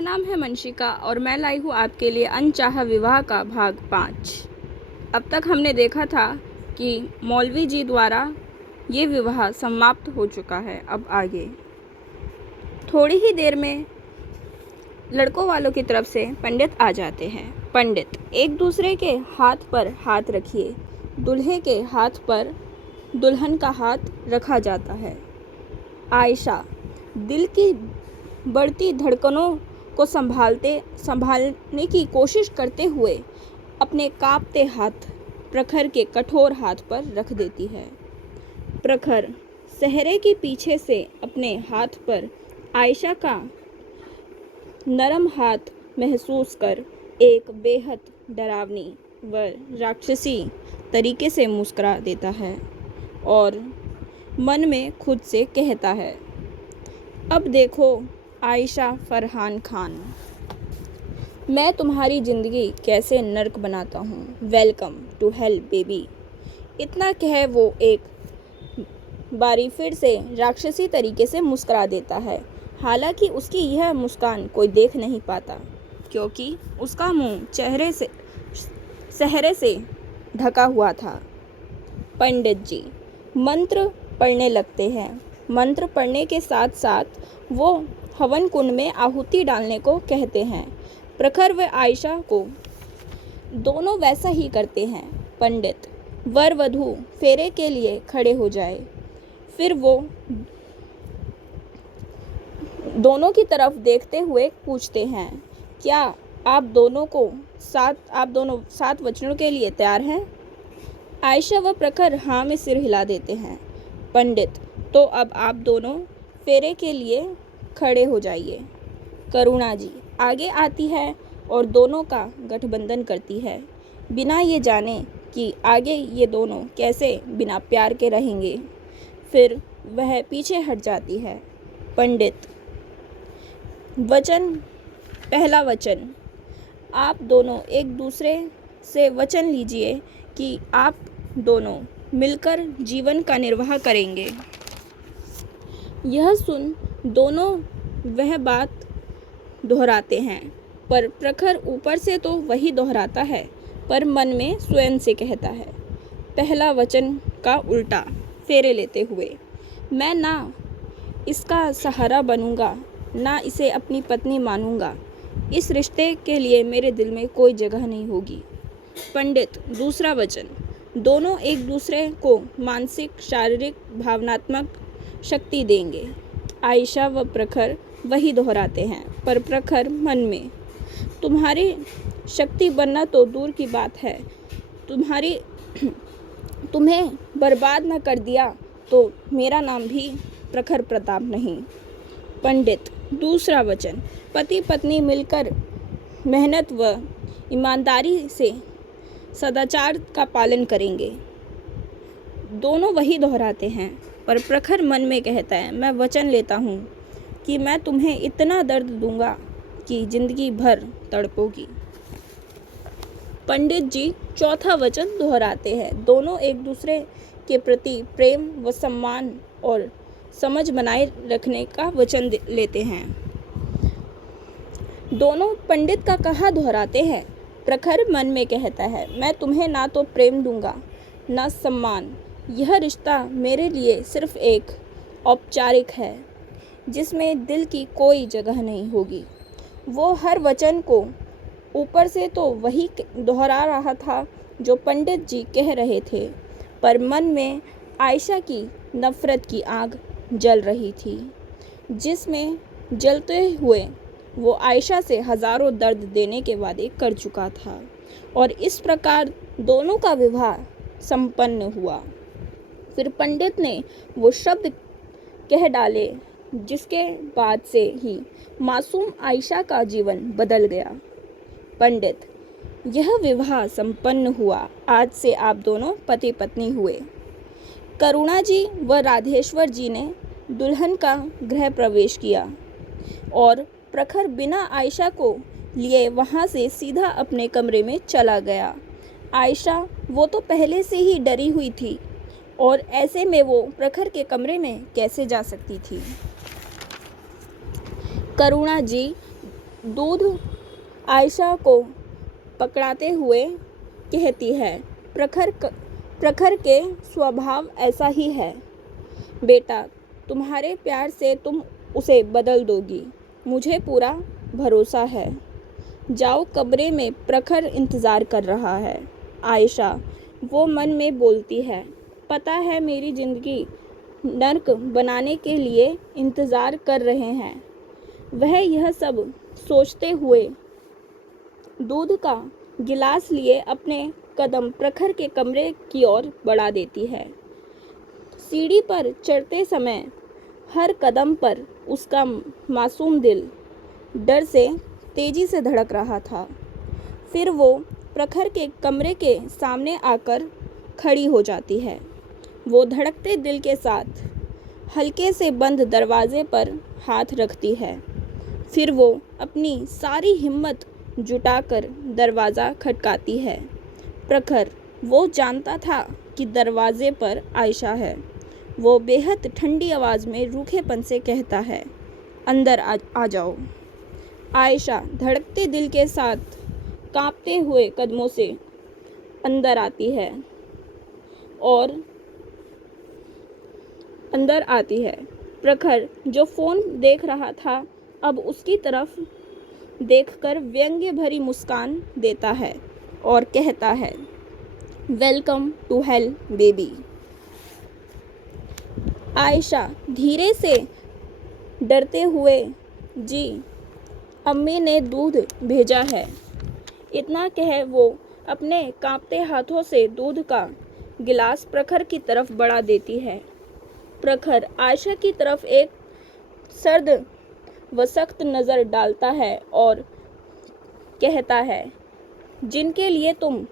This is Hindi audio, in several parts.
नाम है मंशिका और मैं लाई हूँ आपके लिए अनचाहा विवाह का भाग 5। अब तक हमने देखा था कि मौलवी जी द्वारा ये विवाह समाप्त हो चुका है। अब आगे थोड़ी ही देर में लड़कों वालों की तरफ से पंडित आ जाते हैं। पंडित एक दूसरे के हाथ पर हाथ रखिए। दूल्हे के हाथ पर दुल्हन का हाथ रखा जाता है। आयशा दिल की बढ़ती धड़कनों को संभालने की कोशिश करते हुए अपने कांपते हाथ प्रखर के कठोर हाथ पर रख देती है। प्रखर सहरे के पीछे से अपने हाथ पर आयशा का नरम हाथ महसूस कर एक बेहद डरावनी व राक्षसी तरीके से मुस्कुरा देता है और मन में खुद से कहता है, अब देखो आयशा फरहान खान, मैं तुम्हारी ज़िंदगी कैसे नर्क बनाता हूँ। Welcome to hell baby. इतना कह वो एक बारी फिर से राक्षसी तरीके से मुस्कुरा देता है। हालांकि उसकी यह मुस्कान कोई देख नहीं पाता क्योंकि उसका मुंह सहरे से ढका हुआ था। पंडित जी मंत्र पढ़ने लगते हैं। मंत्र पढ़ने के साथ साथ वो हवन कुंड में आहुति डालने को कहते हैं। प्रखर व आयशा को दोनों वैसा ही करते हैं। पंडित वर वधू फेरे के लिए खड़े हो जाए। फिर वो दोनों की तरफ देखते हुए पूछते हैं, क्या आप दोनों सात वचनों के लिए तैयार हैं? आयशा व प्रखर हाँ में सिर हिला देते हैं। पंडित तो अब आप दोनों फेरे के लिए खड़े हो जाइए। करुणा जी आगे आती है और दोनों का गठबंधन करती है, बिना ये जाने कि आगे ये दोनों कैसे बिना प्यार के रहेंगे। फिर वह पीछे हट जाती है। पंडित वचन पहला वचन, आप दोनों एक दूसरे से वचन लीजिए कि आप दोनों मिलकर जीवन का निर्वाह करेंगे। यह सुन दोनों वह बात दोहराते हैं, पर प्रखर ऊपर से तो वही दोहराता है पर मन में स्वयं से कहता है। पहला वचन का उल्टा फेरे लेते हुए, मैं ना इसका सहारा बनूंगा ना इसे अपनी पत्नी मानूंगा। इस रिश्ते के लिए मेरे दिल में कोई जगह नहीं होगी। पंडित दूसरा वचन, दोनों एक दूसरे को मानसिक शारीरिक भावनात्मक शक्ति देंगे। आयशा व प्रखर वही दोहराते हैं पर प्रखर मन में, तुम्हारी शक्ति बनना तो दूर की बात है, तुम्हें बर्बाद न कर दिया तो मेरा नाम भी प्रखर प्रताप नहीं। पंडित दूसरा वचन, पति पत्नी मिलकर मेहनत व ईमानदारी से सदाचार का पालन करेंगे। दोनों वही दोहराते हैं पर प्रखर मन में कहता है, मैं वचन लेता हूँ कि मैं तुम्हें इतना दर्द दूंगा कि जिंदगी भर तड़पोगी। पंडित जी चौथा वचन दोहराते हैं। दोनों एक दूसरे के प्रति प्रेम व सम्मान और समझ बनाए रखने का वचन लेते हैं। दोनों पंडित का कहा दोहराते हैं। प्रखर मन में कहता है, मैं तुम्हें ना तो प्रेम दूंगा ना सम्मान। यह रिश्ता मेरे लिए सिर्फ एक औपचारिक है जिसमें दिल की कोई जगह नहीं होगी। वो हर वचन को ऊपर से तो वही दोहरा रहा था जो पंडित जी कह रहे थे, पर मन में आयशा की नफरत की आग जल रही थी, जिसमें जलते हुए वो आयशा से हजारों दर्द देने के वादे कर चुका था। और इस प्रकार दोनों का विवाह संपन्न हुआ। फिर पंडित ने वो शब्द कह डाले जिसके बाद से ही मासूम आयशा का जीवन बदल गया। पंडित यह विवाह संपन्न हुआ। आज से आप दोनों पति पत्नी हुए। करुणा जी व राधेश्वर जी ने दुल्हन का गृह प्रवेश किया और प्रखर बिना आयशा को लिए वहाँ से सीधा अपने कमरे में चला गया। आयशा वो तो पहले से ही डरी हुई थी और ऐसे में वो प्रखर के कमरे में कैसे जा सकती थी। करुणा जी दूध आयशा को पकड़ाते हुए कहती है, प्रखर के स्वभाव ऐसा ही है बेटा, तुम्हारे प्यार से तुम उसे बदल दोगी, मुझे पूरा भरोसा है। जाओ, कमरे में प्रखर इंतज़ार कर रहा है। आयशा वो मन में बोलती है, पता है मेरी ज़िंदगी नर्क बनाने के लिए इंतज़ार कर रहे हैं। वह यह सब सोचते हुए दूध का गिलास लिए अपने कदम प्रखर के कमरे की ओर बढ़ा देती है। सीढ़ी पर चढ़ते समय हर कदम पर उसका मासूम दिल डर से तेजी से धड़क रहा था। फिर वो प्रखर के कमरे के सामने आकर खड़ी हो जाती है। वो धड़कते दिल के साथ हल्के से बंद दरवाजे पर हाथ रखती है। फिर वो अपनी सारी हिम्मत जुटाकर दरवाज़ा खटकाती है। प्रखर वो जानता था कि दरवाजे पर आयशा है। वो बेहद ठंडी आवाज़ में रूखेपन से कहता है, अंदर आ जाओ। आयशा धड़कते दिल के साथ कांपते हुए कदमों से अंदर आती है और अंदर आती है। प्रखर जो फ़ोन देख रहा था अब उसकी तरफ देखकर व्यंग्य भरी मुस्कान देता है और कहता है, welcome to hell baby. Ayesha धीरे से डरते हुए, जी अम्मी ने दूध भेजा है। इतना कह वो अपने कांपते हाथों से दूध का गिलास प्रखर की तरफ बढ़ा देती है। प्रखर आयशा की तरफ एक सर्द व सख्त नज़र डालता है और कहता है, जिनके लिए तुम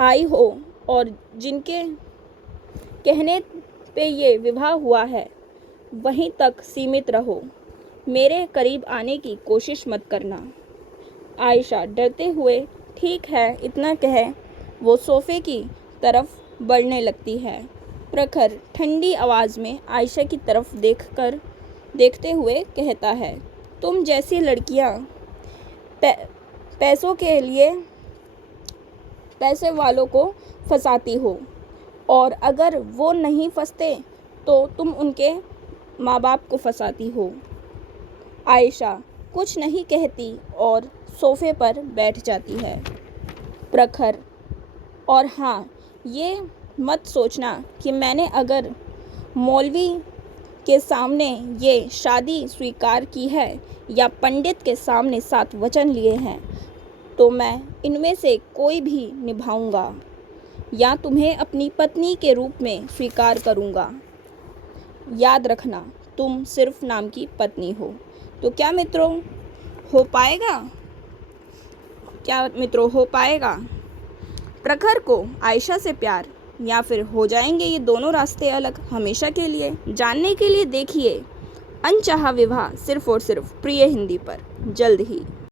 आई हो और जिनके कहने पे ये विवाह हुआ है वहीं तक सीमित रहो, मेरे करीब आने की कोशिश मत करना। आयशा डरते हुए, ठीक है, इतना कह वो सोफ़े की तरफ बढ़ने लगती है। प्रखर ठंडी आवाज़ में आयशा की तरफ देखते हुए कहता है, तुम जैसी लड़कियां पैसों के लिए पैसे वालों को फंसाती हो और अगर वो नहीं फंसते तो तुम उनके माँ बाप को फंसाती हो। आयशा कुछ नहीं कहती और सोफ़े पर बैठ जाती है। प्रखर, और हाँ, ये मत सोचना कि मैंने अगर मौलवी के सामने ये शादी स्वीकार की है या पंडित के सामने 7 वचन लिए हैं तो मैं इनमें से कोई भी निभाऊंगा या तुम्हें अपनी पत्नी के रूप में स्वीकार करूंगा। याद रखना, तुम सिर्फ नाम की पत्नी हो। तो क्या मित्रों हो पाएगा? प्रखर को आयशा से प्यार, या फिर हो जाएंगे ये दोनों रास्ते अलग हमेशा के लिए? जानने के लिए देखिए अनचाहा विवाह सिर्फ और सिर्फ प्रिय हिंदी पर जल्द ही।